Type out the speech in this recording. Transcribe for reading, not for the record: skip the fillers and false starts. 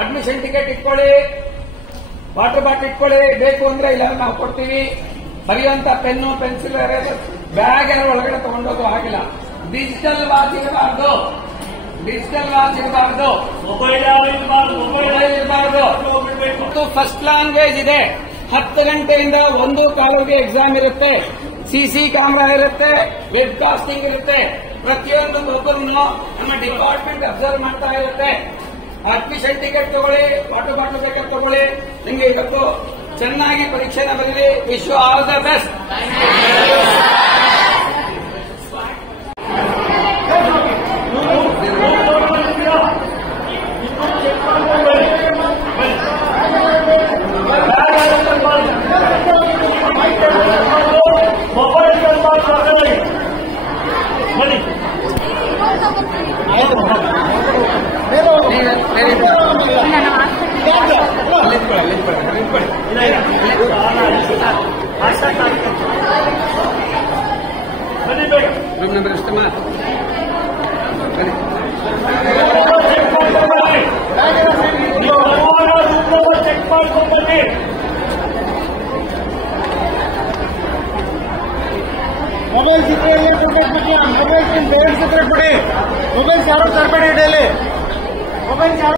Admission ticket ಇಟ್ಕೊಳ್ಳಿ, water bottle ಇಟ್ಕೊಳ್ಳಿ, ಬೇಕು ಅಂದ್ರೆ ಇಲ್ಲ ನಾವು ಕೊಡ್ತೀವಿ. ಬರೆಯುವಂತ ಪೆನ್ನು ಪೆನ್ಸಿಲ್ ಬ್ಯಾಗ್ ಎಲ್ಲ ಒಳಗಡೆ ತಗೊಂಡೋಗೋ ಹಾಗಿಲ್ಲ. ಡಿಜಿಟಲ್ ವಾಚ್ ಇರಬಾರ್ದು, ಮೊಬೈಲ್ ಇರಬಾರ್ದು. ಫಸ್ಟ್ ಲ್ಯಾಂಗ್ವೇಜ್ ಇದೆ. 10 ಗಂಟೆಯಿಂದ 1:15ಗೆ ಎಕ್ಸಾಮ್ ಇರುತ್ತೆ. ಸಿಸಿ ಕ್ಯಾಮೆರಾ ಇರುತ್ತೆ, ವೆಬ್ ಕಾಸ್ಟಿಂಗ್ ಇರುತ್ತೆ. ಪ್ರತಿಯೊಂದು ಒಬ್ಬರನ್ನು ನಮ್ಮ ಡಿಪಾರ್ಟ್ಮೆಂಟ್ ಅಬ್ಸರ್ವ್ ಮಾಡ್ತಾ ಇರುತ್ತೆ. ಅಡ್ಮಿಷನ್ ಟಿಕೆಟ್ ತಗೊಳ್ಳಿ, ವಾಟರ್ ಬಾಟಲ್ ಬೇಕಾದ್ರೆ ತಗೊಳ್ಳಿ. ನಿಮಗೆ ಇವತ್ತು ಚೆನ್ನಾಗಿ ಪರೀಕ್ಷೆನ ಬರೀರಿ. Wish you all the best. Room number ಎಷ್ಟಮ್ಮ? ಮೊಬೈಲ್ ಸಿಕ್ಕರೆ ಮೊಬೈಲ್ ಬೇರೆ ಸೆಪರೇಟ್ ಬಿಡಿ. ಮೊಬೈಲ್ಸ್ ಯಾರು ತರಬೇಡಿ ಡೈಲಿ. ಮೊಬೈಲ್ಸ್ ಯಾರು